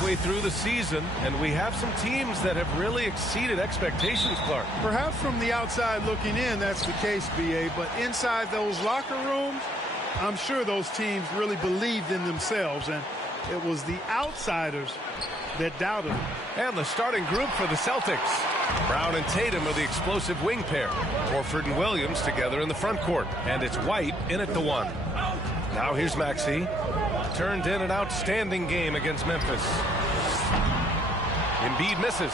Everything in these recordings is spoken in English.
halfway through the season, and we have some teams that have really exceeded expectations, Clark. Perhaps from the outside looking in, that's the case, B.A., but inside those locker rooms, I'm sure those teams really believed in themselves, and it was the outsiders that doubted them. And the starting group for the Celtics. Brown and Tatum are the explosive wing pair. Horford and Williams together in the front court. And it's White in at the one. Now here's Maxey. Turned in an outstanding game against Memphis. Embiid misses.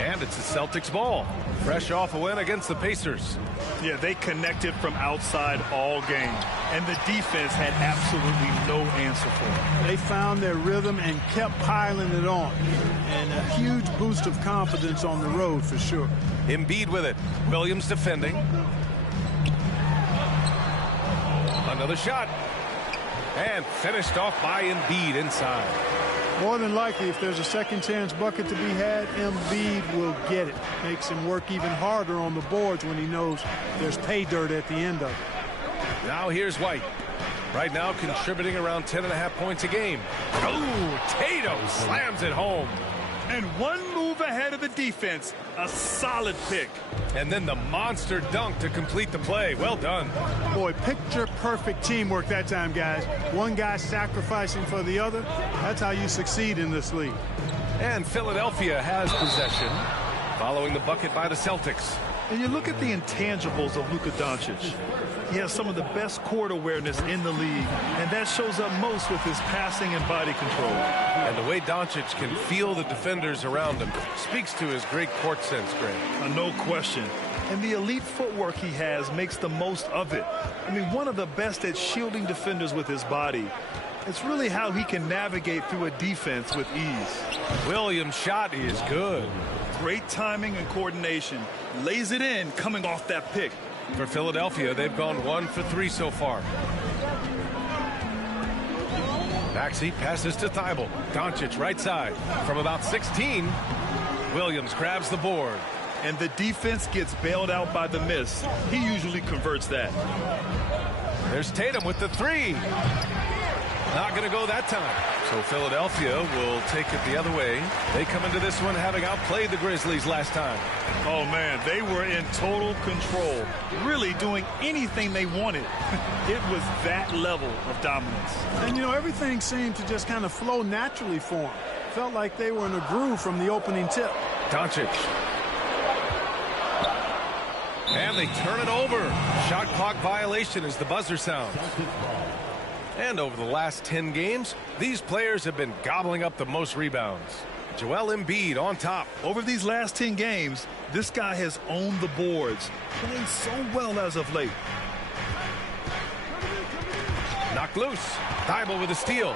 And it's the Celtics ball. Fresh off a win against the Pacers. Yeah, they connected from outside all game. And the defense had absolutely no answer for it. They found their rhythm and kept piling it on. And a huge boost of confidence on the road for sure. Embiid with it. Williams defending. Another shot. And finished off by Embiid inside. More than likely, if there's a second chance bucket to be had, Embiid will get it. Makes him work even harder on the boards when he knows there's pay dirt at the end of it. Now here's White. Right now contributing around 10.5 points a game. Oh, Tatum slams it home. And one move ahead of the defense. A solid pick. And then the monster dunk to complete the play. Well done. Boy, picture-perfect teamwork that time, guys. One guy sacrificing for the other. That's how you succeed in this league. And Philadelphia has possession following the bucket by the Celtics. And you look at the intangibles of Luka Doncic. He has some of the best court awareness in the league, and that shows up most with his passing and body control. And the way Doncic can feel the defenders around him speaks to his great court sense, Greg. No question. And the elite footwork he has makes the most of it. I mean, one of the best at shielding defenders with his body. It's really how he can navigate through a defense with ease. Williams' shot is good. Great timing and coordination. Lays it in coming off that pick. For Philadelphia, they've gone 1 for 3 so far. Maxey passes to Thibault. Doncic right side. From about 16, Williams grabs the board. And the defense gets bailed out by the miss. He usually converts that. There's Tatum with the three. Not going to go that time. So Philadelphia will take it the other way. They come into this one having outplayed the Grizzlies last time. Oh, man, they were in total control. Really doing anything they wanted. It was that level of dominance. And, you know, everything seemed to just kind of flow naturally for them. Felt like they were in a groove from the opening tip. Doncic. And they turn it over. Shot clock violation as the buzzer sounds. And over the last 10 games, these players have been gobbling up the most rebounds. Joel Embiid on top. Over these last 10 games, this guy has owned the boards, playing so well as of late. Knocked loose. Thibault with a steal.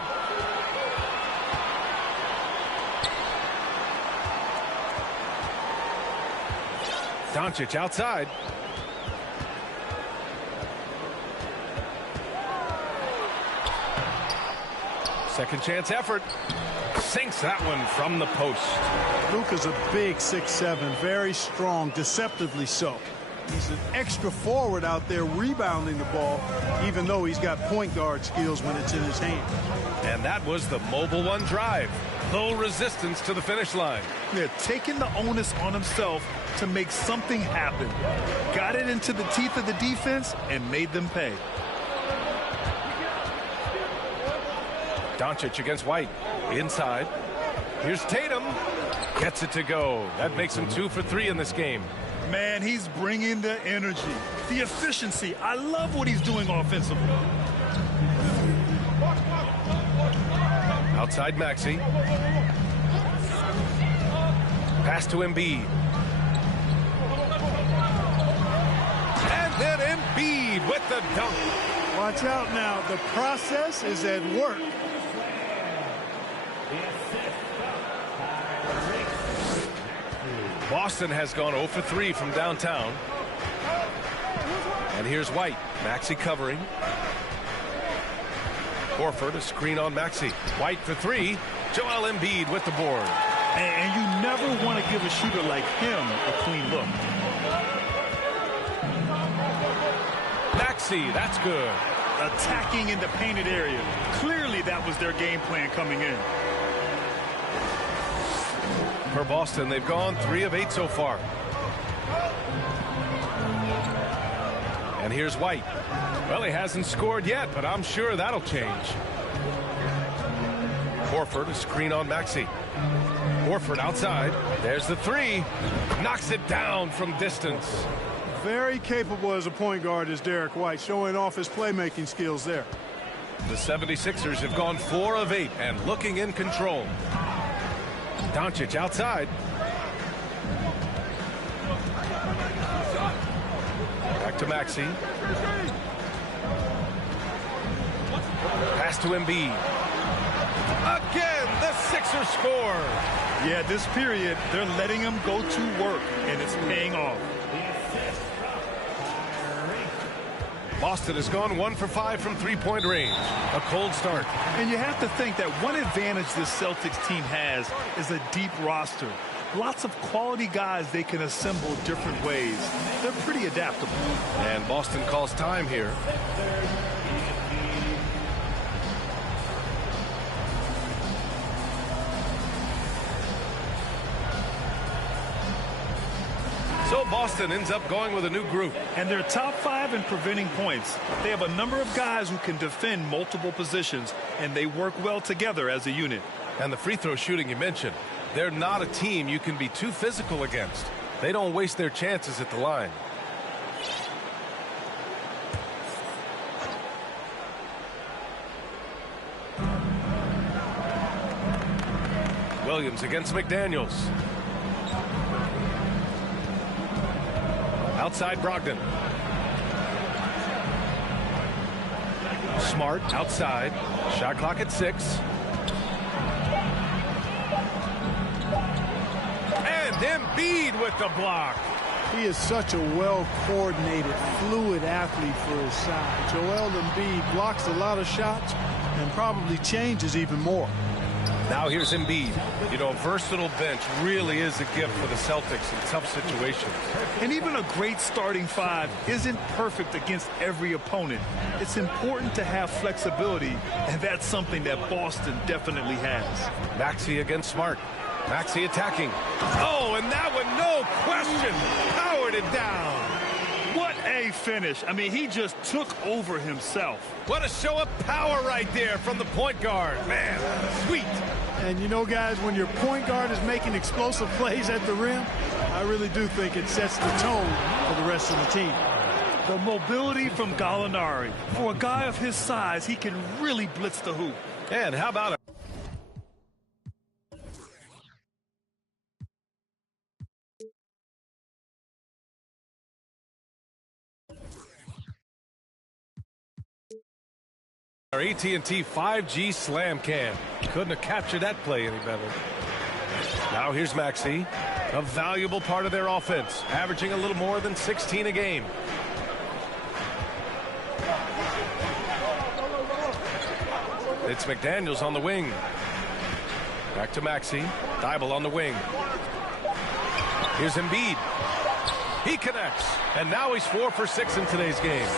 Doncic outside. Second chance effort. Sinks that one from the post. Luka's a big 6'7", very strong, deceptively so. He's an extra forward out there rebounding the ball, even though he's got point guard skills when it's in his hand. And that was the mobile one drive. Low resistance to the finish line. They're taking the onus on himself to make something happen. Got it into the teeth of the defense and made them pay. Doncic against White. Inside. Here's Tatum. Gets it to go. That makes him 2 for 3 in this game. Man, he's bringing the energy, the efficiency. I love what he's doing offensively. Outside Maxey. Pass to Embiid. And then Embiid with the dunk. Watch out now. The process is at work. Boston has gone 0 for 3 from downtown. And here's White. Maxey covering. Horford a screen on Maxey. White for 3. Joel Embiid with the board. And you never want to give a shooter like him a clean look. Maxey, that's good. Attacking in the painted area. Clearly that was their game plan coming in. For Boston, they've gone 3 of 8 so far. And here's White. Well, he hasn't scored yet, but I'm sure that'll change. Horford, a screen on Maxey. Horford outside. There's the 3. Knocks it down from distance. Very capable as a point guard is Derek White, showing off his playmaking skills there. The 76ers have gone 4 of 8 and looking in control. Doncic outside. Back to Maxey. Pass to Embiid. Again, the Sixers score. Yeah, this period, they're letting him go to work, and it's paying off. Boston has gone 1 for 5 from three-point range. A cold start. And you have to think that one advantage this Celtics team has is a deep roster. Lots of quality guys they can assemble different ways. They're pretty adaptable. And Boston calls time here. So Boston ends up going with a new group. And they're top 5 in preventing points. They have a number of guys who can defend multiple positions, and they work well together as a unit. And the free throw shooting you mentioned, they're not a team you can be too physical against. They don't waste their chances at the line. Williams against McDaniels. Outside Brogdon. Smart outside. Shot clock at 6. And Embiid with the block. He is such a well-coordinated, fluid athlete for his size. Joel Embiid blocks a lot of shots and probably changes even more. Now here's Embiid. You know, a versatile bench really is a gift for the Celtics in tough situations. And even a great starting 5 isn't perfect against every opponent. It's important to have flexibility, and that's something that Boston definitely has. Maxey against Smart. Maxey attacking. Oh, and that one, no question, powered it down. What a finish. I mean, he just took over himself. What a show of power right there from the point guard. Man, sweet. And you know, guys, when your point guard is making explosive plays at the rim, I really do think it sets the tone for the rest of the team. The mobility from Gallinari. For a guy of his size, he can really blitz the hoop. And how about it? Our AT&T 5G Slam Cam. Couldn't have captured that play any better. Now here's Maxey, a valuable part of their offense, averaging a little more than 16 a game. It's McDaniels on the wing. Back to Maxey. Thibault on the wing. Here's Embiid. He connects. And now he's 4 for 6 in today's game.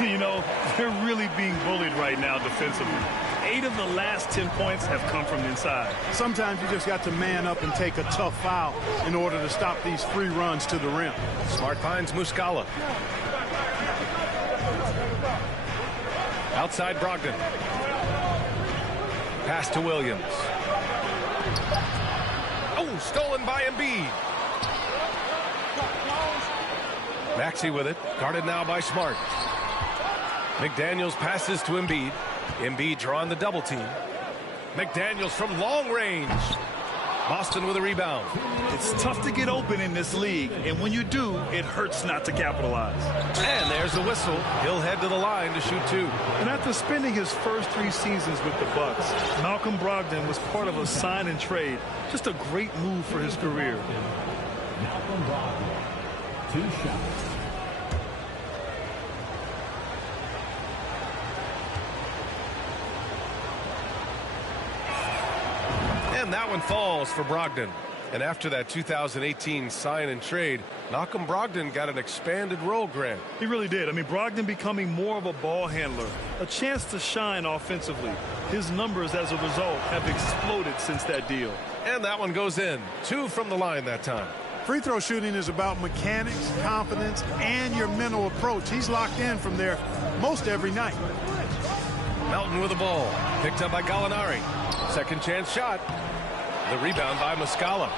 You know, they're really being bullied right now defensively. 8 of the last 10 points have come from inside. Sometimes you just got to man up and take a tough foul in order to stop these free runs to the rim. Smart finds Muscala. Outside Brogdon. Pass to Williams. Oh, stolen by Embiid. Maxey with it. Guarded now by Smart. McDaniels passes to Embiid. Embiid drawing the double team. McDaniels from long range. Boston with a rebound. It's tough to get open in this league, and when you do, it hurts not to capitalize. And there's the whistle. He'll head to the line to shoot 2. And after spending his first 3 seasons with the Bucks, Malcolm Brogdon was part of a sign and trade. Just a great move for his career. Malcolm Brogdon, 2 shots. And that one falls for Brogdon. And after that 2018 sign and trade, Malcolm Brogdon got an expanded role, Grant. He really did. I mean, Brogdon becoming more of a ball handler, a chance to shine offensively. His numbers as a result have exploded since that deal. And that one goes in. 2 from the line that time. Free throw shooting is about mechanics, confidence, and your mental approach. He's locked in from there most every night. Melton with the ball. Picked up by Gallinari. Second chance shot. The rebound by Muscala.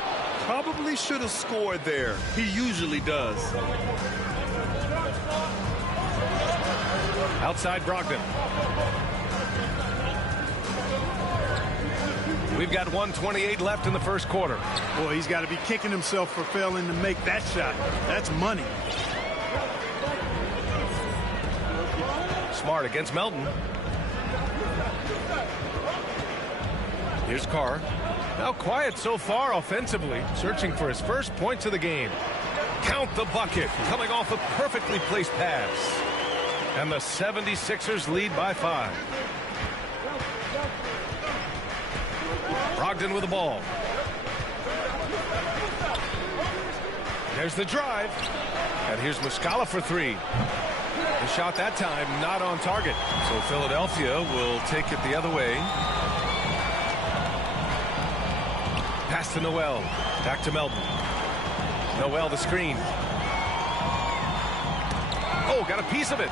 Probably should have scored there. He usually does. Outside Brogdon. We've got 1:28 left in the first quarter. Boy, he's got to be kicking himself for failing to make that shot. That's money. Smart against Melton. Here's Carr. Now quiet so far offensively, searching for his first points of the game. Count the bucket, coming off a perfectly placed pass. And the 76ers lead by 5. Brogdon with the ball. There's the drive. And here's Muscala for 3. The shot that time not on target. So Philadelphia will take it the other way. Pass to Noel. Back to Melton. Noel the screen. Oh, got a piece of it.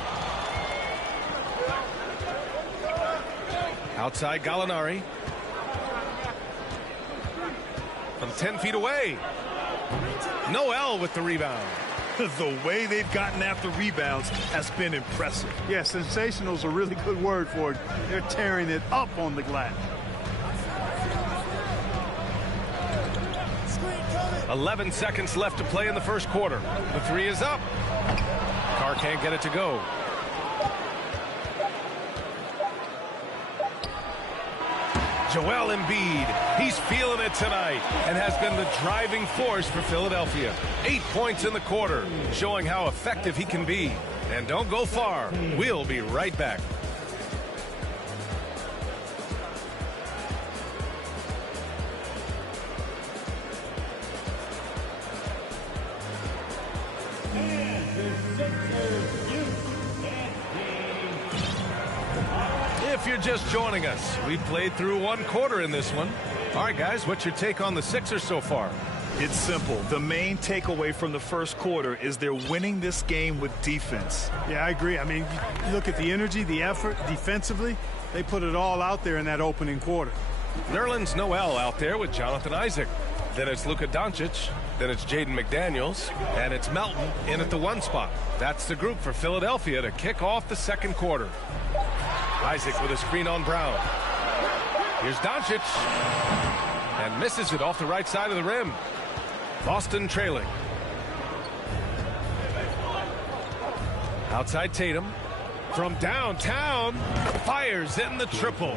Outside Gallinari. From 10 feet away. Noel with the rebound. The way they've gotten after rebounds has been impressive. Yeah, sensational is a really good word for it. They're tearing it up on the glass. 11 seconds left to play in the first quarter. The 3 is up. Carr can't get it to go. Joel Embiid, he's feeling it tonight and has been the driving force for Philadelphia. 8 points in the quarter, showing how effective he can be. And don't go far. We'll be right back. If you're just joining us, we've played through 1 quarter in this one. All right, guys, what's your take on the Sixers so far? It's simple. The main takeaway from the first quarter is they're winning this game with defense. Yeah, I agree. I mean, you look at the energy, the effort defensively. They put it all out there in that opening quarter. Nerlens Noel out there with Jonathan Isaac. Then it's Luka Doncic. Then it's Jaden McDaniels. And it's Melton in at the 1 spot. That's the group for Philadelphia to kick off the second quarter. Isaac with a screen on Brown. Here's Doncic. And misses it off the right side of the rim. Boston trailing. Outside Tatum. From downtown. Fires in the triple.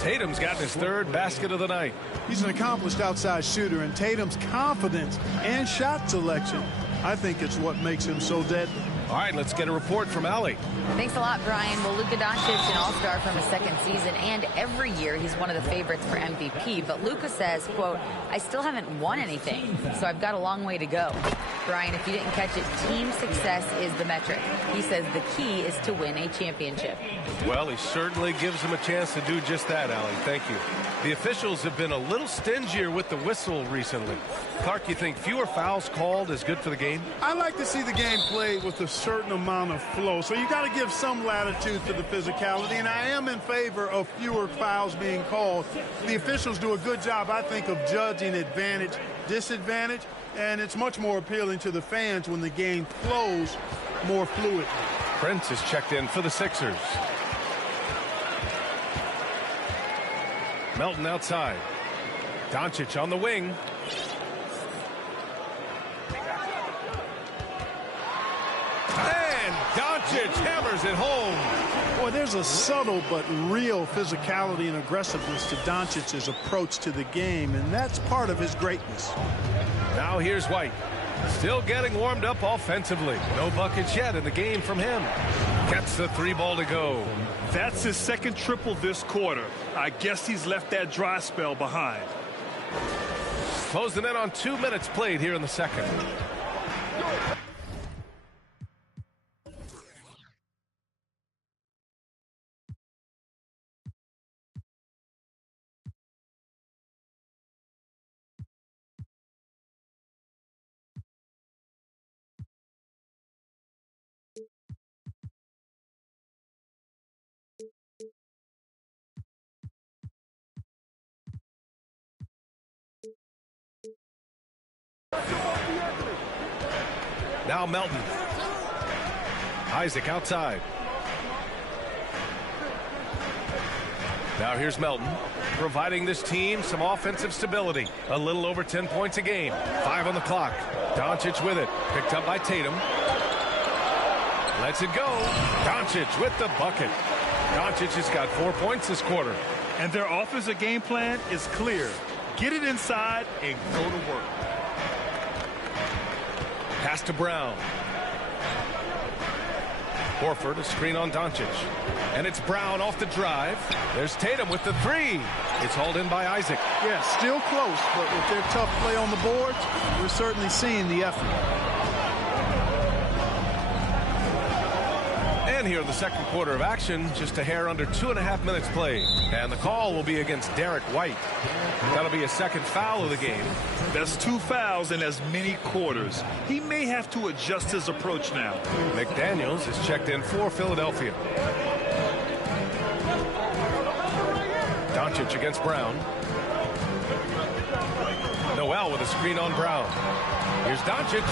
Tatum's gotten his 3rd basket of the night. He's an accomplished outside shooter, and Tatum's confidence and shot selection, I think it's what makes him so deadly. All right, let's get a report from Allie. Thanks a lot, Brian. Well, Luka Doncic, an all-star from his 2nd season, and every year he's one of the favorites for MVP. But Luka says, quote, I still haven't won anything, so I've got a long way to go. Brian, if you didn't catch it, team success is the metric. He says the key is to win a championship. Well, he certainly gives him a chance to do just that, Allie. Thank you. The officials have been a little stingier with the whistle recently. Clark, you think fewer fouls called is good for the game? I like to see the game played with a certain amount of flow, so you got to give some latitude to the physicality, and I am in favor of fewer fouls being called. The officials do a good job, I think, of judging advantage, disadvantage, and it's much more appealing to the fans when the game flows more fluidly. Prince is checked in for the Sixers. Melton outside. Doncic on the wing. And Doncic hammers it home. Boy, there's a subtle but real physicality and aggressiveness to Doncic's approach to the game, and that's part of his greatness. Now here's White. Still getting warmed up offensively. No buckets yet in the game from him. Gets the 3 ball to go. That's his 2nd triple this quarter. I guess he's left that dry spell behind. Closing in on 2 minutes played here in the second. Now Melton. Isaac outside. Now here's Melton, providing this team some offensive stability. A little over 10 points a game. 5 on the clock. Doncic with it. Picked up by Tatum. Lets it go. Doncic with the bucket. Doncic has got 4 points this quarter. And their offensive game plan is clear. Get it inside and go to work. Pass to Brown. Horford, a screen on Doncic. And it's Brown off the drive. There's Tatum with the three. It's hauled in by Isaac. Yeah, still close, but with their tough play on the boards, we're certainly seeing the effort. And here in the second quarter of action, just a hair under 2.5 minutes played. And the call will be against Derek White. That'll be a second foul of the game. That's 2 fouls in as many quarters. He may have to adjust his approach now. McDaniels is checked in for Philadelphia. Doncic against Brown. Noel with a screen on Brown. Here's Doncic.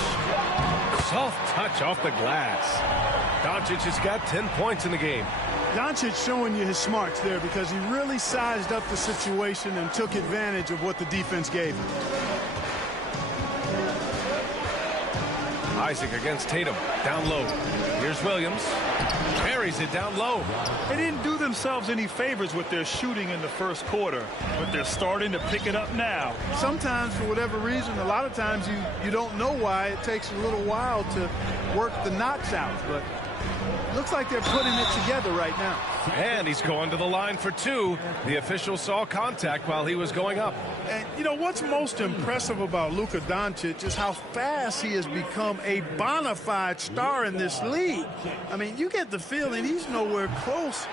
Soft touch off the glass. Doncic has got 10 points in the game. Doncic showing you his smarts there because he really sized up the situation and took advantage of what the defense gave him. Isaac against Tatum. Down low. Here's Williams. Carries it down low. They didn't do themselves any favors with their shooting in the first quarter, but they're starting to pick it up now. Sometimes, for whatever reason, a lot of times you don't know why. It takes a little while to work the knots out, but looks like they're putting it together right now. And he's going to the line for 2. The official saw contact while he was going up. And, you know, what's most impressive about Luka Doncic is how fast he has become a bona fide star in this league. I mean, you get the feeling he's nowhere close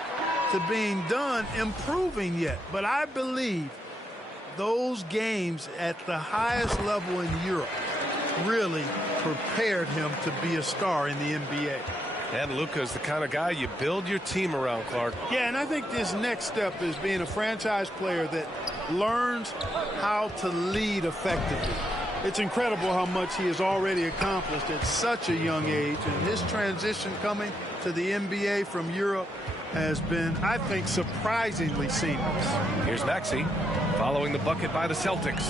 to being done improving yet. But I believe those games at the highest level in Europe really prepared him to be a star in the NBA. And Luka is the kind of guy you build your team around, Clark. Yeah, and I think this next step is being a franchise player that learns how to lead effectively. It's incredible how much he has already accomplished at such a young age, and his transition coming to the NBA from Europe has been, I think, surprisingly seamless. Here's Maxey following the bucket by the Celtics.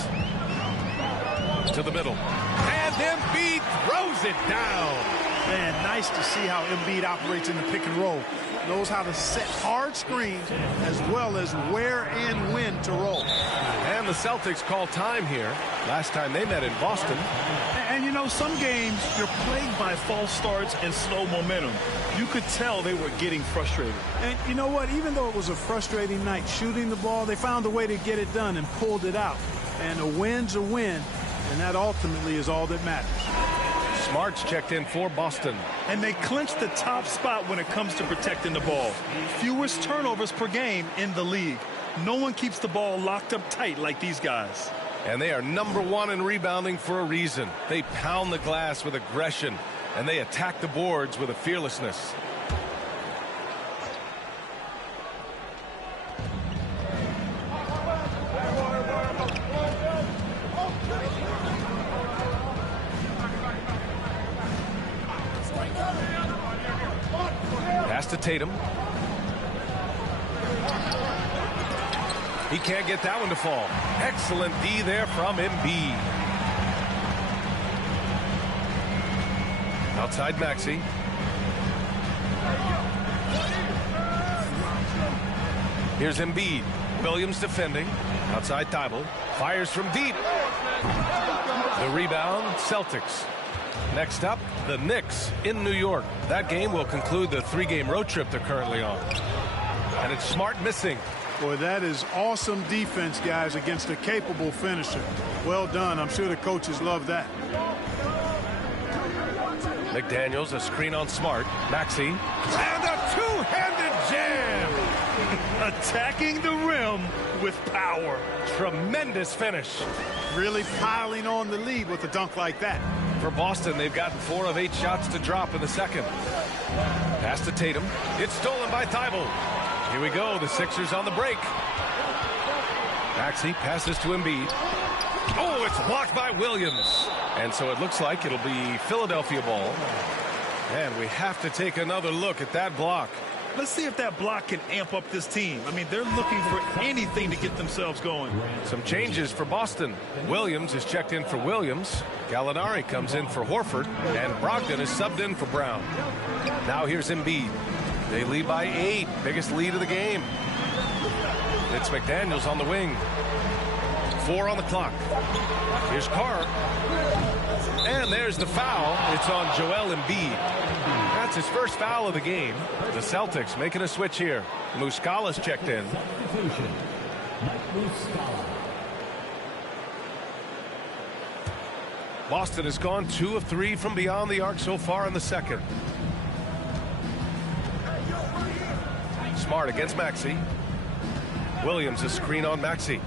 To the middle. And Embiid throws it down. Man, nice to see how Embiid operates in the pick and roll. Knows how to set hard screens as well as where and when to roll. And the Celtics call time here. Last time they met in Boston. And you know, some games you're plagued by false starts and slow momentum. You could tell they were getting frustrated. And you know what? Even though it was a frustrating night shooting the ball, they found a way to get it done and pulled it out. And a win's a win, and that ultimately is all that matters. Smart's checked in for Boston. And they clinched the top spot when it comes to protecting the ball. Fewest turnovers per game in the league. No one keeps the ball locked up tight like these guys. And they are #1 in rebounding for a reason. They pound the glass with aggression, and they attack the boards with a fearlessness. Pass to Tatum. He can't get that one to fall. Excellent D there from Embiid. Outside Maxey. Here's Embiid. Williams defending. Outside Thibault. Fires from deep. The rebound, Celtics. Next up, the Knicks in New York. That game will conclude the 3-game road trip they're currently on. And it's Smart missing. Boy, that is awesome defense, guys, against a capable finisher. Well done. I'm sure the coaches love that. McDaniels, a screen on Smart. Maxey, and a two-handed jam. Attacking the rim with power. Tremendous finish. Really piling on the lead with a dunk like that. For Boston, they've gotten 4 of 8 shots to drop in the second. Pass to Tatum. It's stolen by Thibault. Here we go. The Sixers on the break. Maxey passes to Embiid. Oh, it's blocked by Williams. And so it looks like it'll be Philadelphia ball. And we have to take another look at that block. Let's see if that block can amp up this team. I mean, they're looking for anything to get themselves going. Some changes for Boston. Williams is checked in for Williams. Gallinari comes in for Horford. And Brogdon is subbed in for Brown. Now here's Embiid. They lead by 8. Biggest lead of the game. It's McDaniels on the wing. 4 on the clock. Here's Carr. And there's the foul. It's on Joel Embiid. That's his first foul of the game. The Celtics making a switch here. Muscala's checked in. Boston has gone 2 of 3 from beyond the arc so far in the second. Smart against Maxey. Williams a screen on Maxey.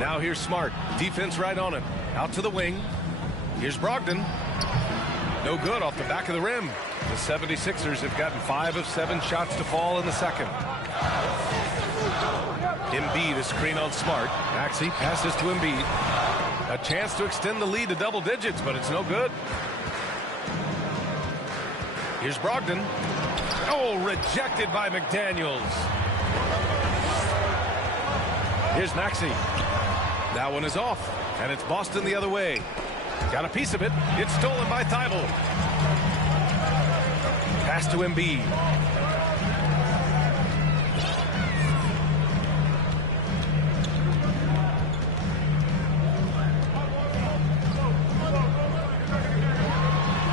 Now here's Smart. Defense right on him. Out to the wing. Here's Brogdon. No good off the back of the rim. The 76ers have gotten 5 of 7 shots to fall in the second. Embiid a screen on Smart. Maxey passes to Embiid. A chance to extend the lead to double digits, but it's no good. Here's Brogdon. Oh, rejected by McDaniels. Here's Maxey. That one is off, and it's Boston the other way. Got a piece of it. It's stolen by Thibault. Pass to Embiid.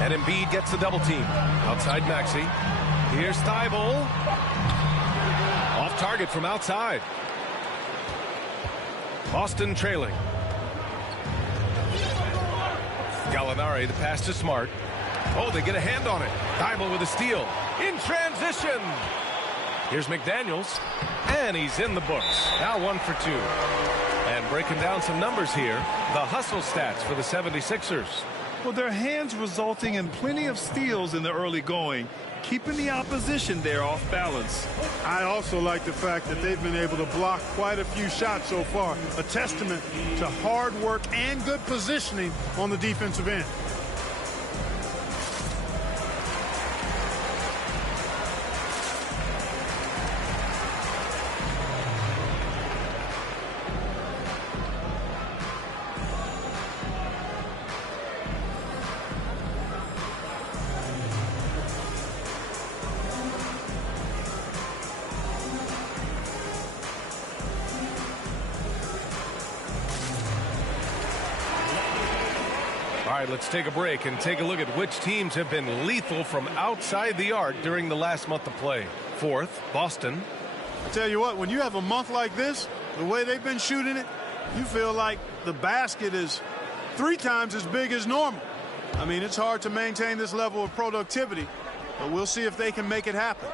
And Embiid gets the double team. Outside Maxey. Here's Thibault. Off target from outside. Boston trailing. Gallinari, the pass to Smart. Oh, they get a hand on it. Thibault with a steal. In transition. Here's McDaniels. And he's in the books. Now 1 for 2. And breaking down some numbers here. The hustle stats for the 76ers. Well, their hands resulting in plenty of steals in the early going, keeping the opposition there off balance. I also like the fact that they've been able to block quite a few shots so far. A testament to hard work and good positioning on the defensive end. All right, let's take a break and take a look at which teams have been lethal from outside the arc during the last month of play. 4th, Boston. I tell you what, when you have a month like this, the way they've been shooting it, you feel like the basket is 3 times as big as normal. I mean, it's hard to maintain this level of productivity, but we'll see if they can make it happen.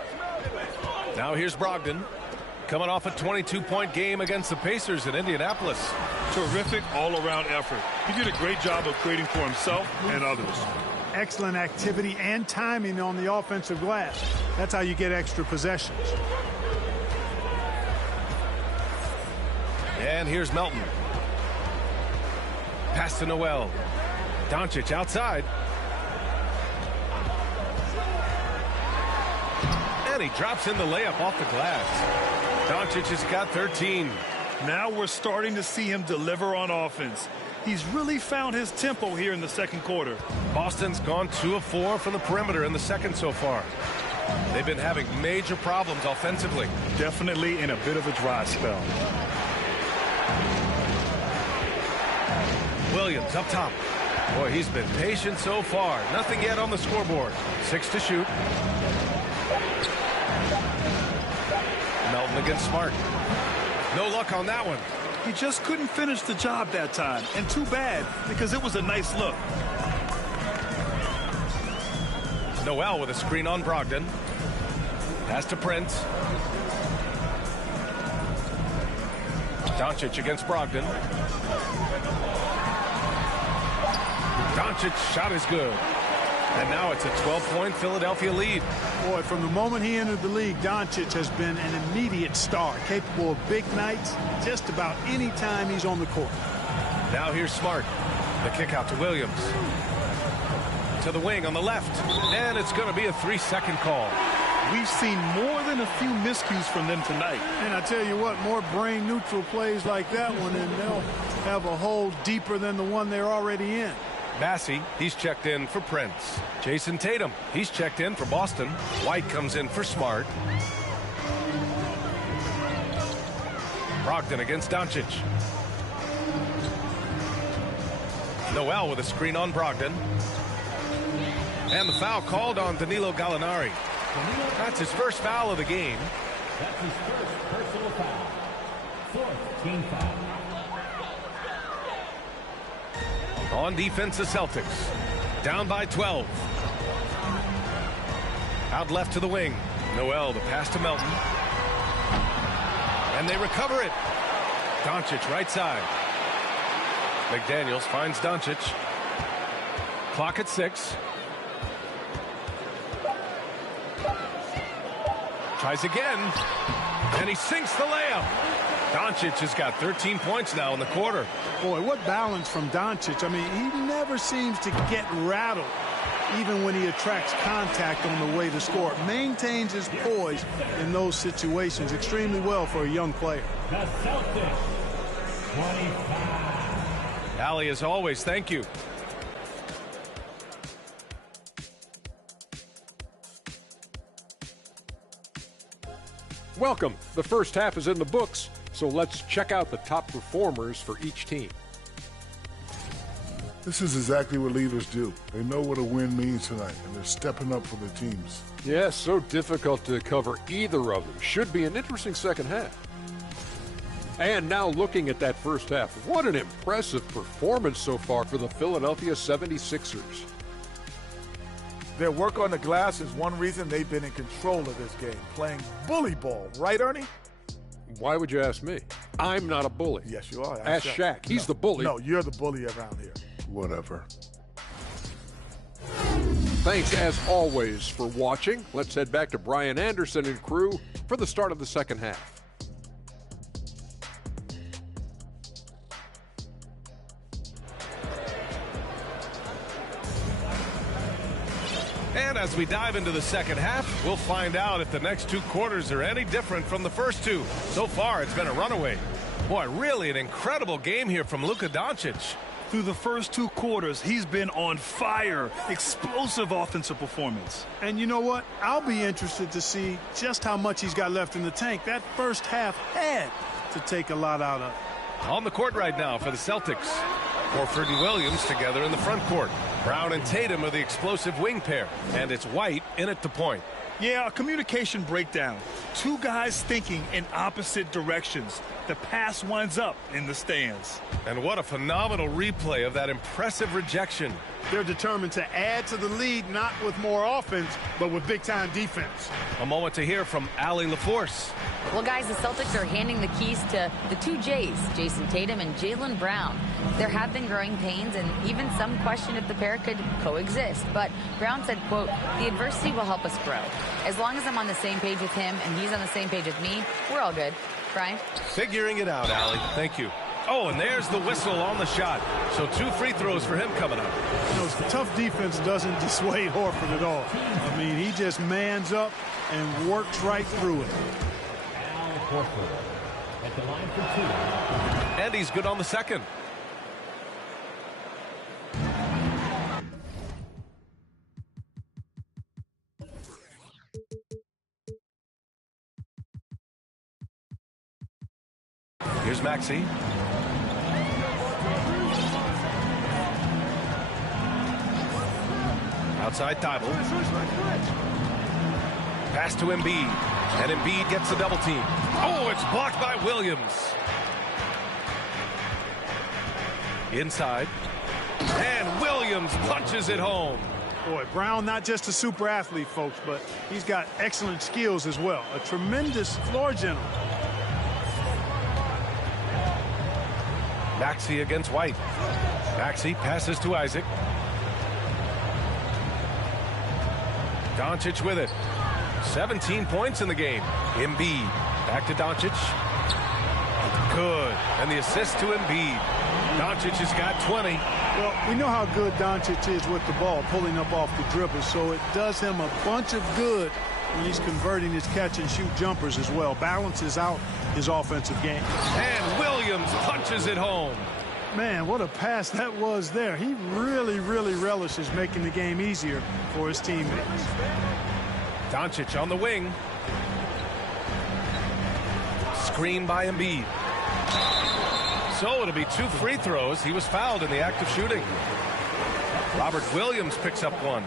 Now here's Brogdon. Coming off a 22-point game against the Pacers in Indianapolis. Terrific all-around effort. He did a great job of creating for himself and others. Excellent activity and timing on the offensive glass. That's how you get extra possessions. And here's Melton. Pass to Noel. Doncic outside. And he drops in the layup off the glass. Doncic has got 13. Now we're starting to see him deliver on offense. He's really found his tempo here in the second quarter. Boston's gone 2 of 4 from the perimeter in the second so far. They've been having major problems offensively. Definitely in a bit of a dry spell. Williams up top. Boy, he's been patient so far. Nothing yet on the scoreboard. 6 to shoot. against Smart. No luck on that one. He just couldn't finish the job that time, and too bad, because it was a nice look. Noel with a screen on Brogdon. Pass to Prince. Doncic against Brogdon. Doncic's shot is good. And now it's a 12-point Philadelphia lead. Boy, from the moment he entered the league, Doncic has been an immediate star, capable of big nights just about any time he's on the court. Now here's Smart. The kick out to Williams. To the wing on the left. And it's going to be a 3-second call. We've seen more than a few miscues from them tonight. And I tell you what, more brain-neutral plays like that one, and they'll have a hole deeper than the one they're already in. Massey, he's checked in for Prince. Jason Tatum, he's checked in for Boston. White comes in for Smart. Brogdon against Doncic. Noel with a screen on Brogdon. And the foul called on Danilo Gallinari. That's his first foul of the game. That's his first personal foul. Fourth team foul. On defense, the Celtics. Down by 12. Out left to the wing. Noel, the pass to Melton. And they recover it. Doncic, right side. McDaniels finds Doncic. Clock at 6. Tries again. And he sinks the layup. Doncic has got 13 points now in the quarter. Boy, what balance from Doncic. I mean, he never seems to get rattled, even when he attracts contact on the way to score. Maintains his poise in those situations extremely well for a young player. The Celtics, 25. Allie, as always, thank you. Welcome. The first half is in the books, so let's check out the top performers for each team. This is exactly what leaders do. They know what a win means tonight, and they're stepping up for their teams. Yeah, so difficult to cover either of them. Should be an interesting second half. And now looking at that first half, what an impressive performance so far for the Philadelphia 76ers. Their work on the glass is one reason they've been in control of this game, playing bully ball. Right, Ernie? Why would you ask me? I'm not a bully. Yes, you are. Ask Shaq. He's the bully. No, you're the bully around here. Whatever. Thanks, as always, for watching. Let's head back to Brian Anderson and crew for the start of the second half. And as we dive into the second half, we'll find out if the next two quarters are any different from the first two. So far, it's been a runaway. Boy, really an incredible game here from Luka Doncic. Through the first two quarters, he's been on fire. Explosive offensive performance. And you know what? I'll be interested to see just how much he's got left in the tank. That first half had to take a lot out of it. On the court right now for the Celtics. Horford and Williams together in the front court. Brown and Tatum are the explosive wing pair. And it's White in at the point. Yeah, a communication breakdown. Two guys thinking in opposite directions. The pass winds up in the stands. And what a phenomenal replay of that impressive rejection. They're determined to add to the lead, not with more offense, but with big-time defense. A moment to hear from Allie LaForce. Well, guys, the Celtics are handing the keys to the two J's, Jason Tatum and Jaylen Brown. There have been growing pains and even some question if the pair could coexist. But Brown said, quote, "The adversity will help us grow. As long as I'm on the same page with him and he's on the same page with me, we're all good." Brian? Figuring it out, Allie. Thank you. Oh, and there's the whistle on the shot. So 2 free throws for him coming up. You know, tough defense doesn't dissuade Horford at all. I mean, he just mans up and works right through it. Al Horford at the line for 2. And he's good on the second. Here's Maxey. Outside Thibault. Pass to Embiid. And Embiid gets the double team. Oh, it's blocked by Williams. Inside. And Williams punches it home. Boy, Brown not just a super athlete, folks, but he's got excellent skills as well. A tremendous floor general. Maxey against White. Maxey passes to Isaac. Doncic with it. 17 points in the game. Embiid back to Doncic. Good. And the assist to Embiid. Doncic has got 20. Well, we know how good Doncic is with the ball, pulling up off the dribble, so it does him a bunch of good when he's converting his catch-and-shoot jumpers as well. Balances out his offensive game. And Williams punches it home. Man, what a pass that was there. He really, really relishes making the game easier for his teammates. Doncic on the wing. Screen by Embiid. So it'll be 2 free throws. He was fouled in the act of shooting. Robert Williams picks up one.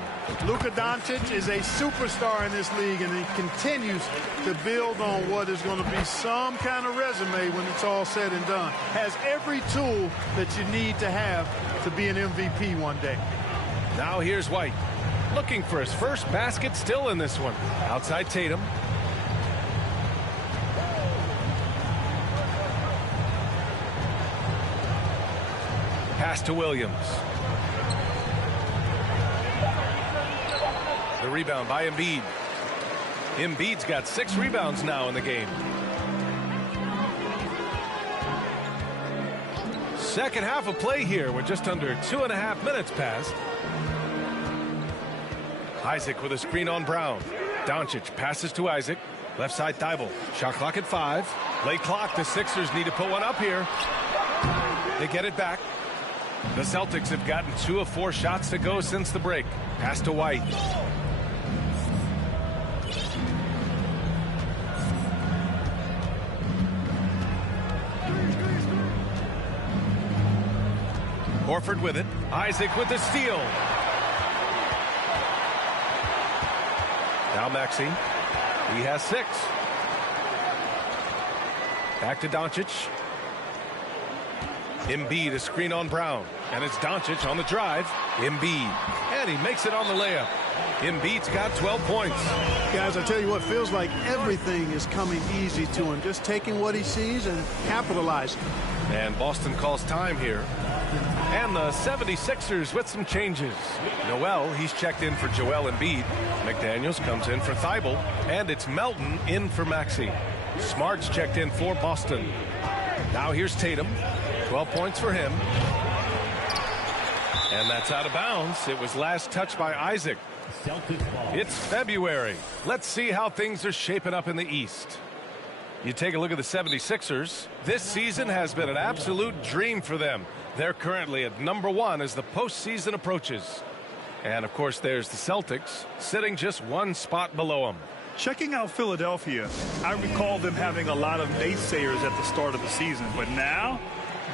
Luka Doncic is a superstar in this league, and he continues to build on what is going to be some kind of resume when it's all said and done. Has every tool that you need to have to be an MVP one day. Now here's White. Looking for his first basket, still in this one. Outside Tatum. Pass to Williams. The rebound by Embiid. Embiid's got 6 rebounds now in the game. Second half of play here. We're just under 2.5 minutes past. Isaac with a screen on Brown. Doncic passes to Isaac. Left side Thibault. Shot clock at 5. Late clock. The Sixers need to put one up here. They get it back. The Celtics have gotten 2 of 4 shots to go since the break. Pass to White. Horford with it. Isaac with the steal. Now Maxey. He has 6. Back to Doncic. Embiid, a screen on Brown. And it's Doncic on the drive. Embiid. And he makes it on the layup. Embiid's got 12 points. Guys, I tell you what, feels like everything is coming easy to him. Just taking what he sees and capitalizing. And Boston calls time here. And the 76ers with some changes. Noel, he's checked in for Joel Embiid. McDaniels comes in for Thibault. And it's Melton in for Maxey. Smart's checked in for Boston. Now here's Tatum. 12 points for him. And that's out of bounds. It was last touched by Isaac. It's February. Let's see how things are shaping up in the East. You take a look at the 76ers. This season has been an absolute dream for them. They're currently at #1 as the postseason approaches. And, of course, there's the Celtics sitting just 1 spot below them. Checking out Philadelphia, I recall them having a lot of naysayers at the start of the season, but now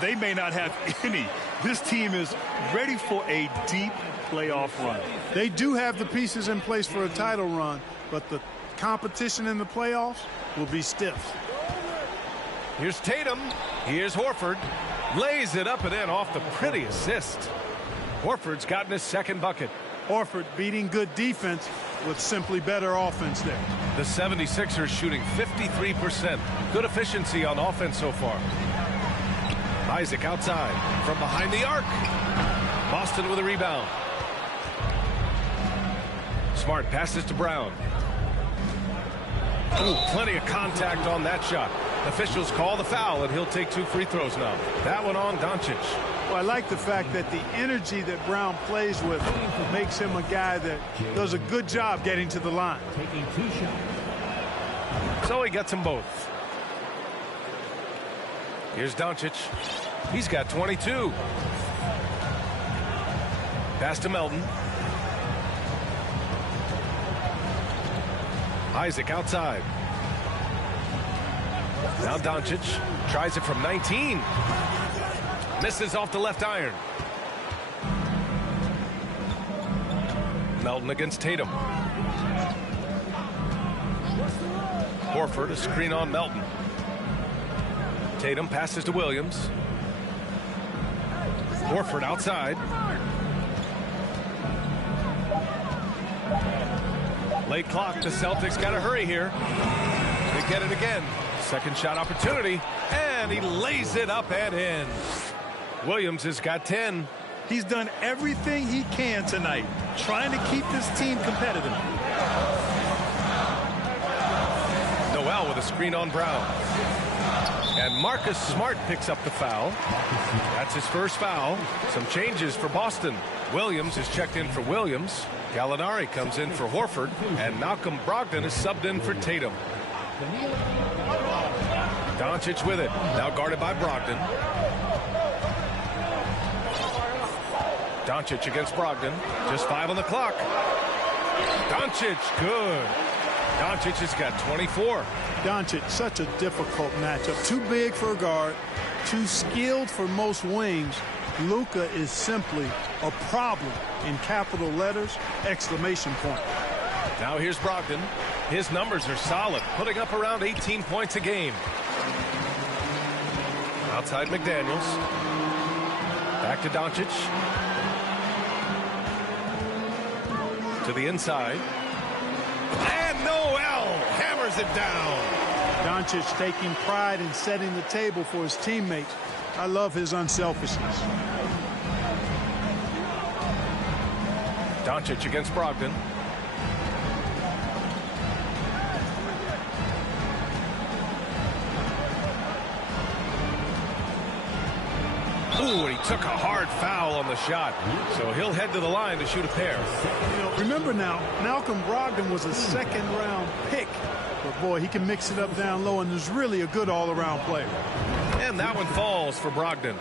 they may not have any. This team is ready for a deep playoff run. They do have the pieces in place for a title run, but the competition in the playoffs will be stiff. Here's Tatum. Here's Horford. Lays it up and in off the pretty assist. Horford's gotten his 2nd bucket. Horford beating good defense with simply better offense there. The 76ers shooting 53%. Good efficiency on offense so far. Isaac outside from behind the arc. Boston with a rebound. Smart passes to Brown. Ooh, plenty of contact on that shot. Officials call the foul, and he'll take 2 free throws now. That one on Doncic. Well, I like the fact that the energy that Brown plays with makes him a guy that does a good job getting to the line. Taking 2 shots. So he gets them both. Here's Doncic. He's got 22. Pass to Melton. Isaac outside. Now Doncic tries it from 19. Misses off the left iron. Melton against Tatum. Horford, a screen on Melton. Tatum passes to Williams. Horford outside. Late clock. The Celtics got to hurry here. They get it again. Second shot opportunity. And he lays it up and in. Williams has got 10. He's done everything he can tonight, trying to keep this team competitive. Noel with a screen on Brown. And Marcus Smart picks up the foul. That's his first foul. Some changes for Boston. Williams is checked in for Williams. Gallinari comes in for Horford. And Malcolm Brogdon is subbed in for Tatum. Doncic with it. Now guarded by Brogdon. Doncic against Brogdon. Just 5 on the clock. Doncic, good. Doncic has got 24. Doncic, such a difficult matchup. Too big for a guard, too skilled for most wings. Luka is simply a problem in capital letters, exclamation point. Now here's Brogdon. His numbers are solid, putting up around 18 points a game. Outside McDaniels. Back to Doncic. To the inside. And Noel hammers it down. Doncic taking pride in setting the table for his teammates. I love his unselfishness. Doncic against Brogdon. Ooh, and he took a hard foul on the shot. So he'll head to the line to shoot a pair. You know, remember now, Malcolm Brogdon was a second-round pick. But, boy, he can mix it up down low, and is really a good all-around player. And that one falls for Brogdon.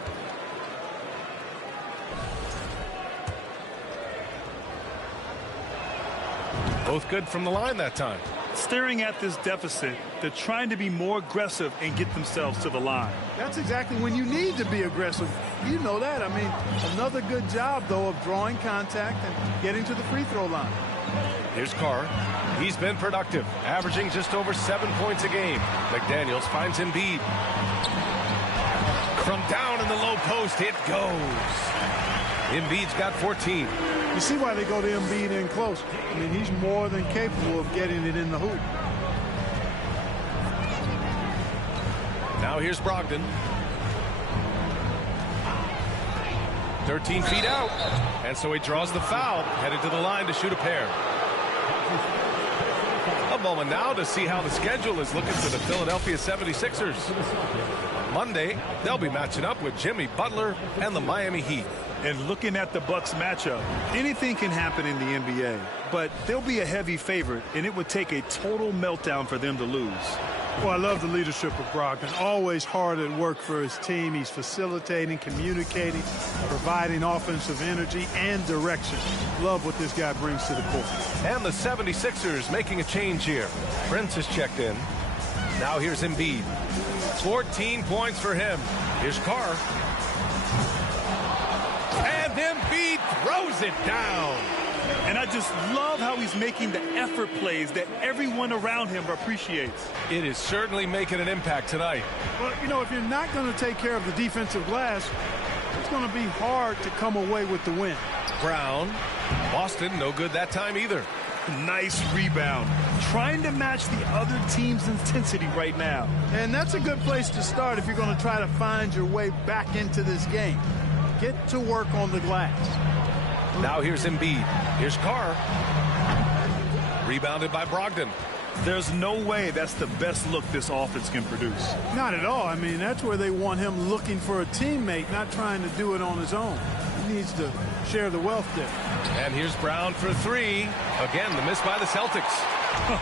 Both good from the line that time. Staring at this deficit, they're trying to be more aggressive and get themselves to the line. That's exactly when you need to be aggressive. You know that. I mean, another good job, though, of drawing contact and getting to the free throw line. Here's Carr. He's been productive, averaging just over 7 points a game. McDaniels finds Embiid. From down in the low post, it goes. Embiid's got 14. You see why they go to Embiid in close. I mean, he's more than capable of getting it in the hoop. Now here's Brogdon. 13 feet out. And so he draws the foul, headed to the line to shoot a pair. A moment now to see how the schedule is looking for the Philadelphia 76ers. Monday, they'll be matching up with Jimmy Butler and the Miami Heat. And looking at the Bucks matchup, anything can happen in the NBA, but they'll be a heavy favorite, and it would take a total meltdown for them to lose. Well, I love the leadership of Brogdon. Always hard at work for his team. He's facilitating, communicating, providing offensive energy and direction. Love what this guy brings to the court. And the 76ers making a change here. Prince is checked in. Now here's Embiid. 14 points for him. Here's Carr. And Embiid throws it down. And I just love how he's making the effort plays that everyone around him appreciates. It is certainly making an impact tonight. Well, you know, if you're not going to take care of the defensive glass, it's going to be hard to come away with the win. Brown. Boston, no good that time either. Nice rebound. Trying to match the other team's intensity right now. And that's a good place to start if you're going to try to find your way back into this game. Get to work on the glass. Now here's Embiid. Here's Carr. Rebounded by Brogdon. There's no way that's the best look this offense can produce. Not at all. I mean, that's where they want him looking for a teammate, not trying to do it on his own. He needs to share the wealth there. And here's Brown for three. Again, the miss by the Celtics.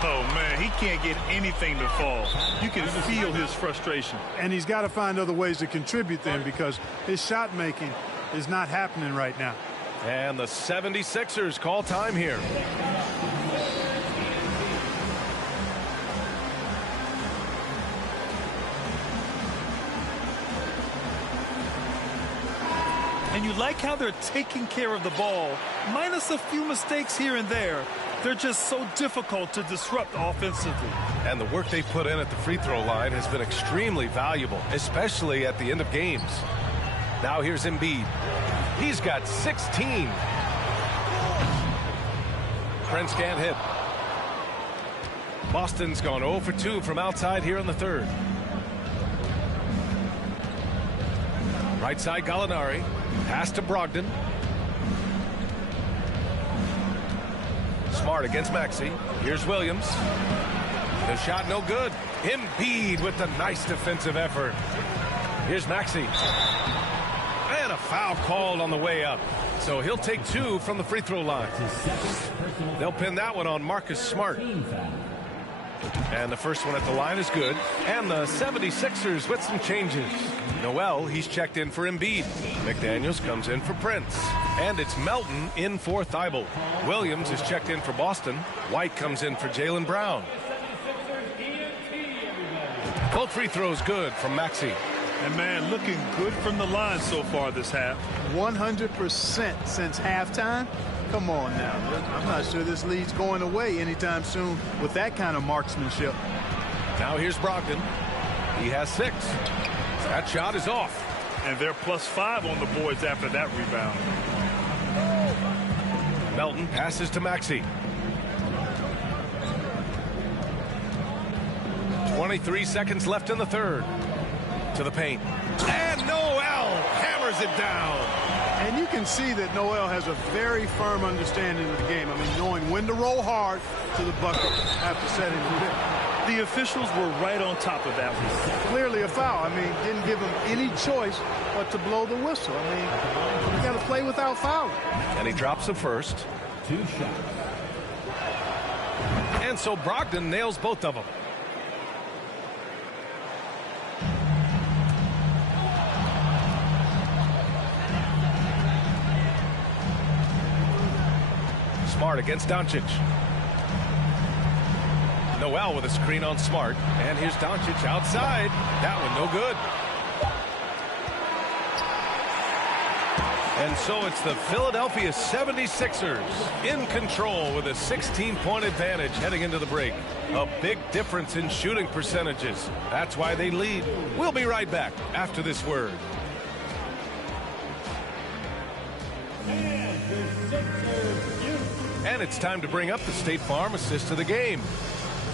Oh, man, he can't get anything to fall. You can feel his frustration. And he's got to find other ways to contribute then, because his shot making is not happening right now. And the 76ers call time here. And you like how they're taking care of the ball, minus a few mistakes here and there. They're just so difficult to disrupt offensively. And the work they put in at the free throw line has been extremely valuable, especially at the end of games. Now here's Embiid. He's got 16. Prince can't hit. Boston's gone 0 for 2 from outside here in the third. Right side Gallinari. Pass to Brogdon. Smart against Maxey. Here's Williams. The shot no good. Embiid with the nice defensive effort. Here's Maxey. And a foul called on the way up. So he'll take 2 from the free throw line. They'll pin that one on Marcus Smart. And the first one at the line is good. And the 76ers with some changes. Noel, he's checked in for Embiid. McDaniels comes in for Prince. And it's Melton in for Thibault. Williams is checked in for Boston. White comes in for Jaylen Brown. Both free throws good from Maxey. And man, looking good from the line so far this half. 100% since halftime. Come on now. I'm not sure this lead's going away anytime soon with that kind of marksmanship. Now here's Brogdon. He has 6. That shot is off. And they're +5 on the boards after that rebound. Melton passes to Maxey. 23 seconds left in the third. To the paint. And Noel hammers it down. And you can see that Noel has a very firm understanding of the game. I mean, knowing when to roll hard to the bucket after setting the pick. The officials were right on top of that one. Clearly a foul. I mean, didn't give him any choice but to blow the whistle. I mean, you got to play without fouling. And he drops the first. 2 shots. And so Brogdon nails both of them. Smart against Doncic. Noel with a screen on Smart. And here's Doncic outside. That one no good. And so it's the Philadelphia 76ers in control with a 16-point advantage heading into the break. A big difference in shooting percentages. That's why they lead. We'll be right back after this word. And it's time to bring up the State Farm assist of the game.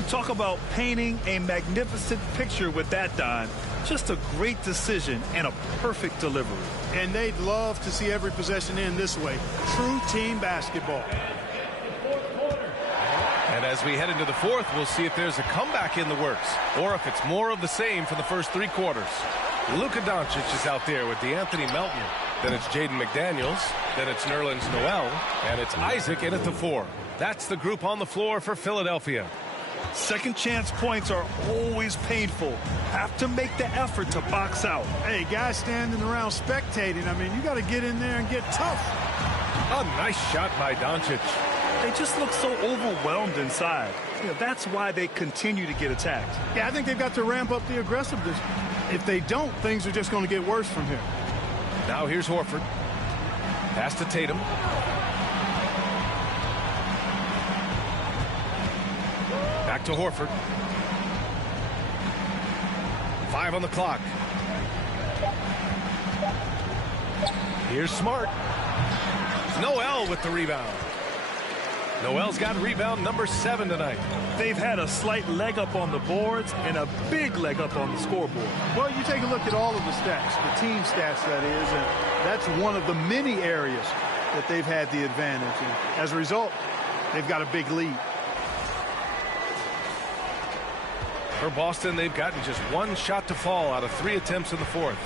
Talk about painting a magnificent picture with that, Don. Just a great decision and a perfect delivery. And they'd love to see every possession end this way. True team basketball. And as we head into the fourth, we'll see if there's a comeback in the works or if it's more of the same for the first 3 quarters. Luka Doncic is out there with DeAnthony Melton. Then it's Jaden McDaniels. Then it's Nerlens Noel. And it's Isaac in at the 4. That's the group on the floor for Philadelphia. Second chance points are always painful. Have to make the effort to box out. Hey, guys standing around spectating. I mean, you got to get in there and get tough. A nice shot by Doncic. They just look so overwhelmed inside. You know, that's why they continue to get attacked. Yeah, I think they've got to ramp up the aggressiveness. If they don't, things are just going to get worse from here. Now here's Horford. Pass to Tatum. Back to Horford. 5 on the clock. Here's Smart. Noel with the rebound. Noel's got rebound number 7 tonight. They've had a slight leg up on the boards and a big leg up on the scoreboard. Well, you take a look at all of the stats, the team stats that is, and that's one of the many areas that they've had the advantage. And as a result, they've got a big lead. For Boston, they've gotten just 1 shot to fall out of 3 attempts in the fourth.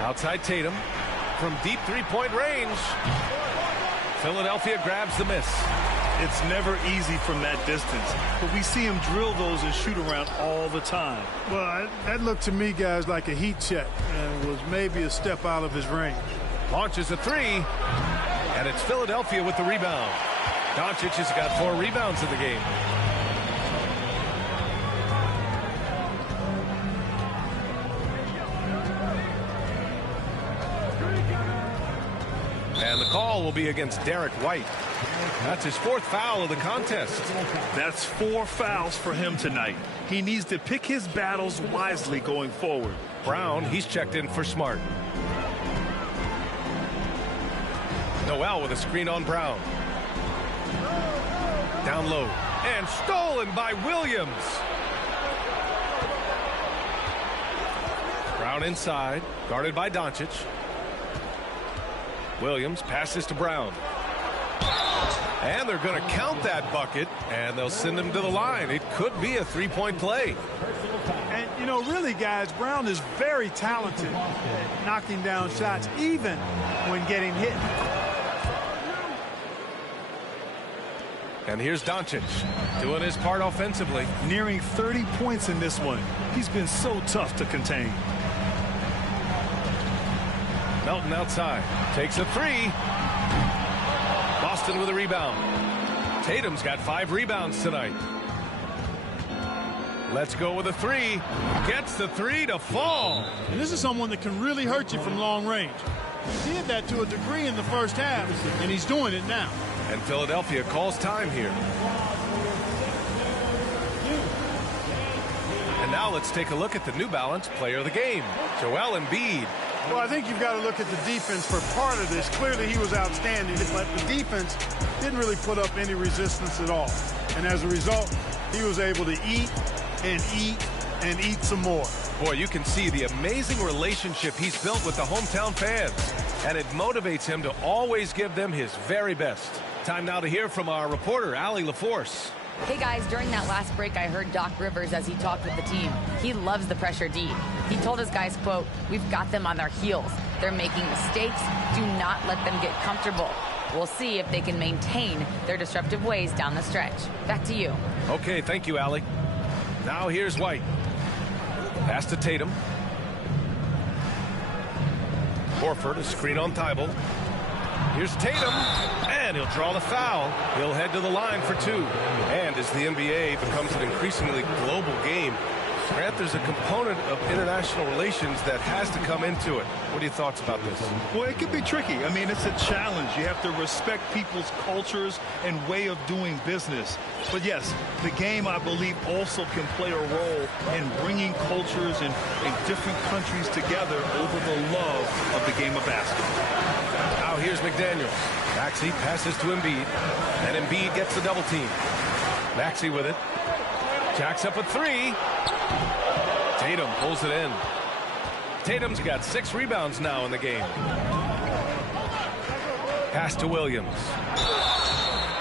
Outside Tatum from deep 3-point range. Philadelphia grabs the miss. It's never easy from that distance, but we see him drill those and shoot around all the time. Well, that looked to me, guys, like a heat check and was maybe a step out of his range. Launches a 3, and it's Philadelphia with the rebound. Doncic has got 4 rebounds in the game. And the call will be against Derek White. That's his 4th foul of the contest. That's 4 fouls for him tonight. He needs to pick his battles wisely going forward. Brown, he's checked in for Smart. Noel with a screen on Brown. Down low. And stolen by Williams. Brown inside, guarded by Doncic. Williams passes to Brown. And they're going to count that bucket, and they'll send him to the line. It could be a 3-point play. And, you know, really, guys, Brown is very talented at knocking down shots, even when getting hit. And here's Doncic doing his part offensively. Nearing 30 points in this one. He's been so tough to contain. Melton outside. Takes a 3. Boston with a rebound. Tatum's got 5 rebounds tonight. Let's go with a 3. Gets the 3 to fall. And this is someone that can really hurt you from long range. He did that to a degree in the first half, and he's doing it now. And Philadelphia calls time here. And now let's take a look at the New Balance player of the game, Joel Embiid. Well, I think you've got to look at the defense for part of this. Clearly, he was outstanding, but the defense didn't really put up any resistance at all. And as a result, he was able to eat and eat and eat some more. Boy, you can see the amazing relationship he's built with the hometown fans. And it motivates him to always give them his very best. Time now to hear from our reporter, Allie LaForce. Hey guys, during that last break, I heard Doc Rivers as he talked with the team. He loves the pressure D. He told his guys, quote, "We've got them on their heels. They're making mistakes. Do not let them get comfortable. We'll see if they can maintain their disruptive ways down the stretch." Back to you. Okay, thank you, Allie. Now here's White. Pass to Tatum. Horford, a screen on Thibault. Here's Tatum, and he'll draw the foul. He'll head to the line for 2. And as the NBA becomes an increasingly global game, Grant, there's a component of international relations that has to come into it. What are your thoughts about this? Well, it can be tricky. I mean, it's a challenge. You have to respect people's cultures and way of doing business. But yes, the game, I believe, also can play a role in bringing cultures in different countries together over the love of the game of basketball. Now here's McDaniel. Maxey passes to Embiid, and Embiid gets the double team. Maxey with it. Jacks up a 3. Tatum pulls it in. Tatum's got 6 rebounds now in the game. Pass to Williams.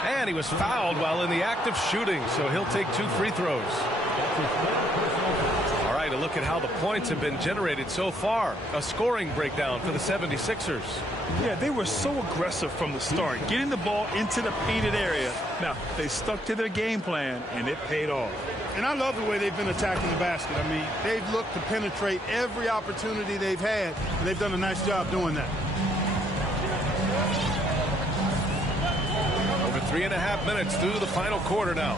And he was fouled while in the act of shooting, so he'll take 2 free throws. All right, a look at how the points have been generated so far. A scoring breakdown for the 76ers. Yeah, they were so aggressive from the start, getting the ball into the painted area. Now, they stuck to their game plan, and it paid off. And I love the way they've been attacking the basket. I mean, they've looked to penetrate every opportunity they've had, and they've done a nice job doing that. Over 3.5 minutes through the final quarter now.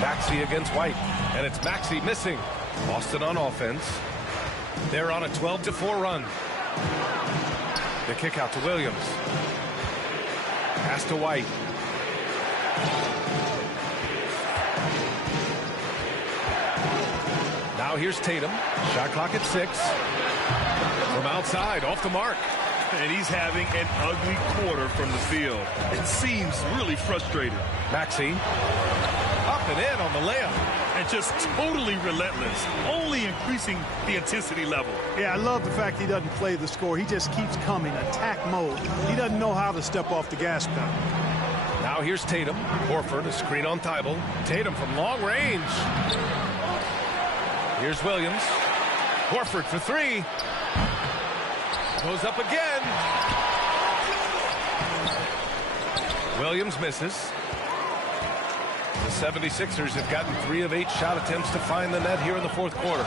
Maxey against White, and it's Maxey missing. Boston on offense. They're on a 12-4 run. The kick out to Williams. Pass to White. Now here's Tatum. Shot clock at 6. From outside, off the mark. And he's having an ugly quarter from the field. It seems really frustrating. Maxey. Up and in on the layup. And just totally relentless, only increasing the intensity level. Yeah, I love the fact he doesn't play the score. He just keeps coming, attack mode. He doesn't know how to step off the gas pedal. Now here's Tatum. Horford, a screen on Thibault. Tatum from long range. Here's Williams. Horford for 3. Goes up again. Williams misses. The 76ers have gotten 3 of 8 shot attempts to find the net here in the 4th quarter.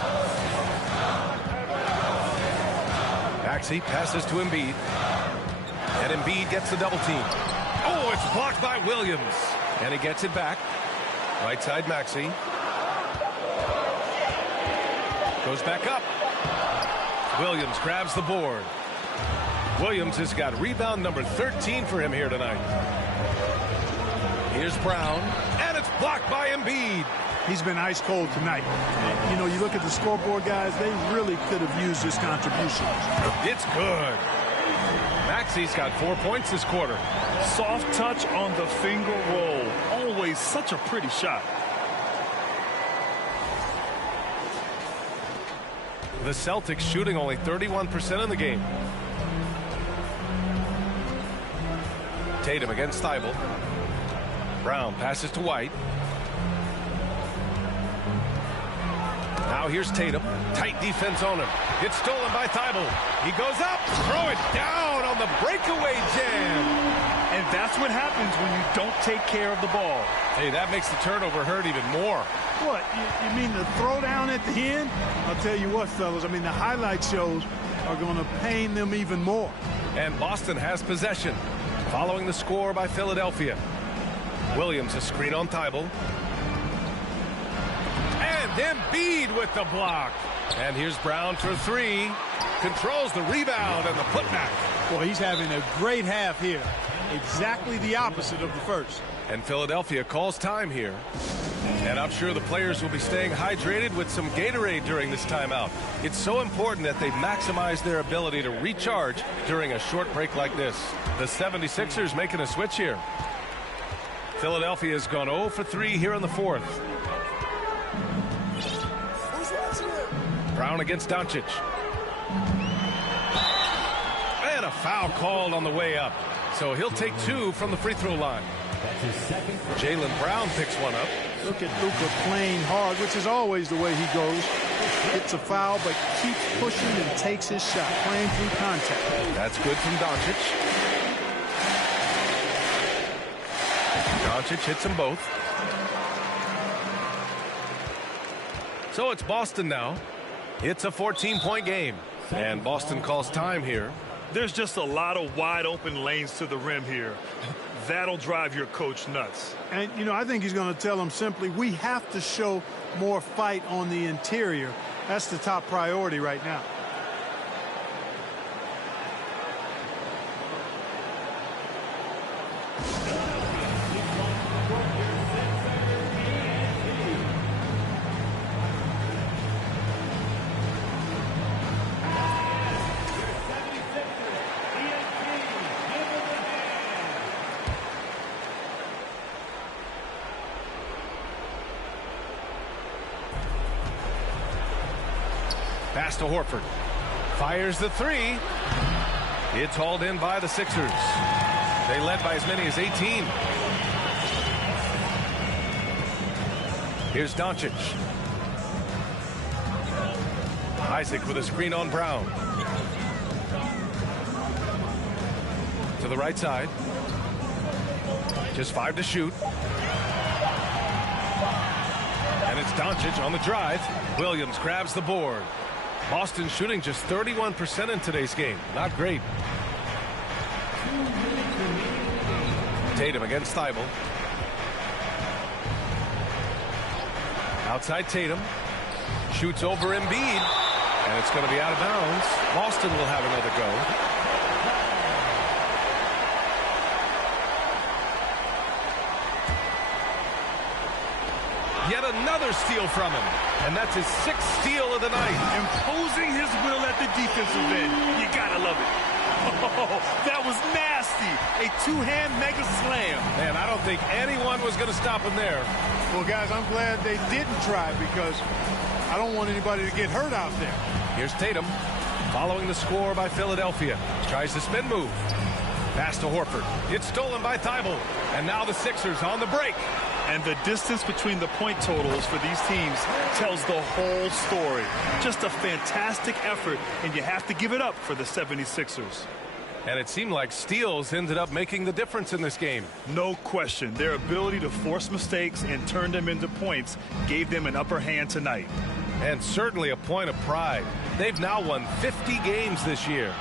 Maxey passes to Embiid. And Embiid gets the double team. Oh, it's blocked by Williams. And he gets it back. Right side Maxey. Goes back up. Williams grabs the board. Williams has got rebound number 13 for him here tonight. Here's Brown, and it's blocked by Embiid. He's been ice cold tonight. And, you know, you look at the scoreboard, guys, they really could have used his contribution. It's good. Maxi's got 4 points this quarter. Soft touch on the finger roll. Always such a pretty shot. The Celtics shooting only 31% in the game. Tatum against Thibault. Brown passes to White. Now here's Tatum. Tight defense on him. It's stolen by Thibault. He goes up. Throw it down on the breakaway jam. And that's what happens when you don't take care of the ball. Hey, that makes the turnover hurt even more. What, you mean the throwdown at the end? I'll tell you what, fellas, I mean, the highlight shows are going to pain them even more. And Boston has possession. Following the score by Philadelphia. Williams a screen on Thibault. And Embiid with the block. And here's Brown for three. Controls the rebound and the putback. Boy, he's having a great half here. Exactly the opposite of the first. And Philadelphia calls time here. And I'm sure the players will be staying hydrated with some Gatorade during this timeout. It's so important that they maximize their ability to recharge during a short break like this. The 76ers making a switch here. Philadelphia has gone 0 for 3 here in the fourth. Brown against Doncic. And a foul called on the way up. So he'll take 2 from the free throw line. Jaylen Brown picks one up. Look at Luka playing hard, which is always the way he goes. Gets a foul, but keeps pushing and takes his shot, playing through contact. That's good from Doncic. Doncic hits them both. So it's Boston now. It's a 14-point game. And Boston calls time here. There's just a lot of wide open lanes to the rim here. That'll drive your coach nuts. And, you know, I think he's going to tell them simply, we have to show more fight on the interior. That's the top priority right now. Pass to Horford. Fires the three. It's hauled in by the Sixers. They led by as many as 18. Here's Doncic. Isaac with a screen on Brown. To the right side. Just 5 to shoot. And it's Doncic on the drive. Williams grabs the board. Boston shooting just 31% in today's game. Not great. Tatum against Thibault. Outside Tatum. Shoots over Embiid. And it's going to be out of bounds. Boston will have another go. Yet another steal from him. And that's his 6th steal of the night. Imposing his will at the defensive end. You gotta love it. Oh, that was nasty. A two-hand mega slam. Man, I don't think anyone was going to stop him there. Well, guys, I'm glad they didn't try because I don't want anybody to get hurt out there. Here's Tatum following the score by Philadelphia. Tries the spin move. Pass to Horford. It's stolen by Thibault. And now the Sixers on the break. And the distance between the point totals for these teams tells the whole story. Just a fantastic effort, and you have to give it up for the 76ers. And it seemed like steals ended up making the difference in this game. No question. Their ability to force mistakes and turn them into points gave them an upper hand tonight. And certainly a point of pride. They've now won 50 games this year.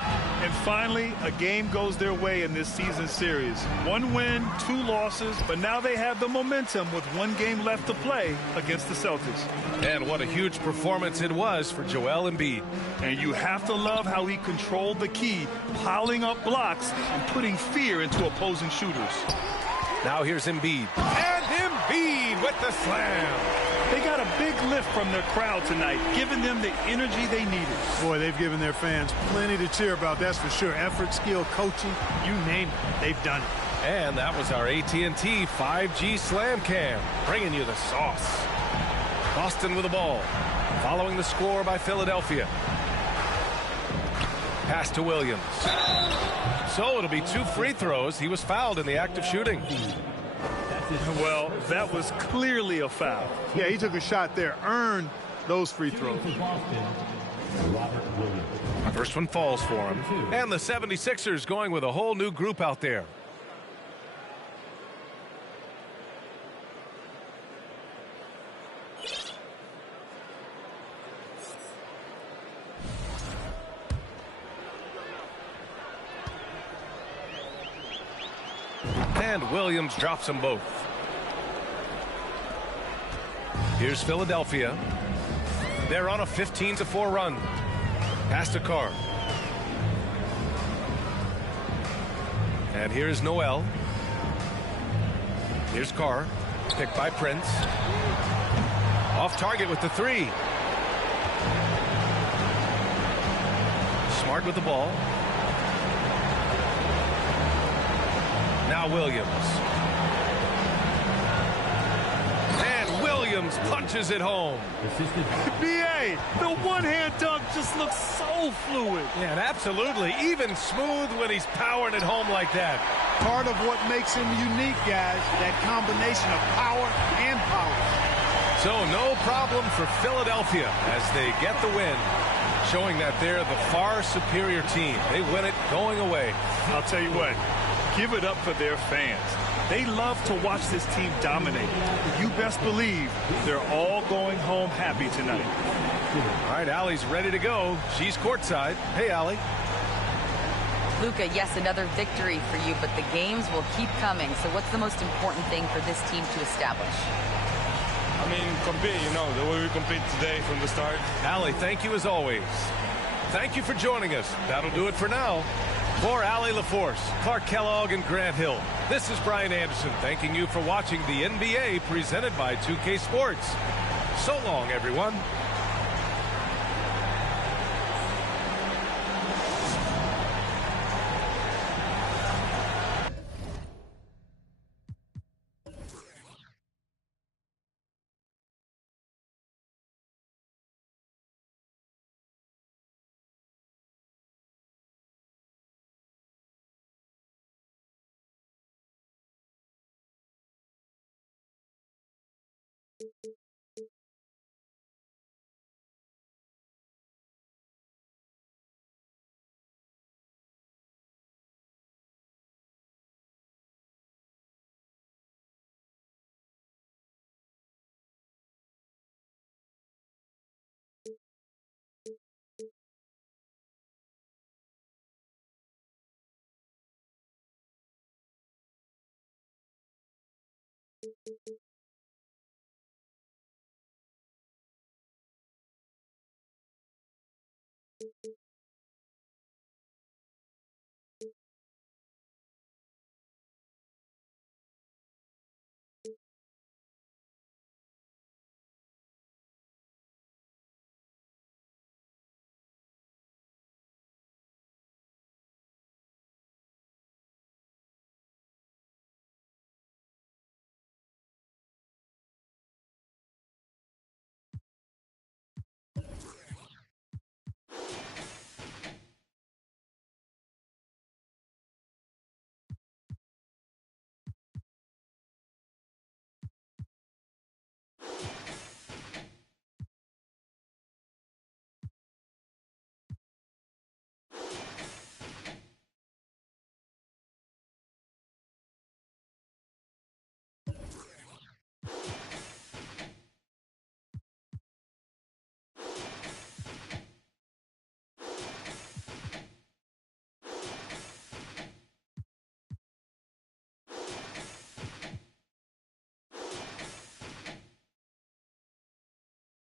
And finally, a game goes their way in this season series. 1 win, 2 losses, but now they have the momentum with 1 game left to play against the Celtics. And what a huge performance it was for Joel Embiid. And you have to love how he controlled the key, piling up blocks and putting fear into opposing shooters. Now here's Embiid. And Embiid with the slam. They got a big lift from their crowd tonight, giving them the energy they needed. Boy, they've given their fans plenty to cheer about, that's for sure. Effort, skill, coaching, you name it, they've done it. And that was our AT&T 5G Slam Cam, bringing you the sauce. Boston with the ball, following the score by Philadelphia. Pass to Williams. So it'll be 2 free throws. He was fouled in the act of shooting. Well, that was clearly a foul. Yeah, he took a shot there, earned those free throws. First one falls for him. And the 76ers going with a whole new group out there. And Williams drops them both. Here's Philadelphia. They're on a 15-4 run. Pass to Carr. And here's Noel. Here's Carr. Picked by Prince. Off target with the 3. Smart with the ball. Now Williams. And Williams punches it home. B.A., the one-hand dunk just looks so fluid. Yeah, and absolutely. Even smooth when he's powering it home like that. Part of what makes him unique, guys, that combination of power and power. So no problem for Philadelphia as they get the win, showing that they're the far superior team. They win it going away. I'll tell you what. Give it up for their fans. They love to watch this team dominate. You best believe they're all going home happy tonight. All right, Allie's ready to go. She's courtside. Hey, Allie. Luka, yes, another victory for you, but the games will keep coming. So what's the most important thing for this team to establish? I mean, compete, the way we compete today from the start. Allie, thank you as always. Thank you for joining us. That'll do it for now. For Allie LaForce, Clark Kellogg, and Grant Hill, this is Brian Anderson thanking you for watching the NBA presented by 2K Sports. So long, everyone.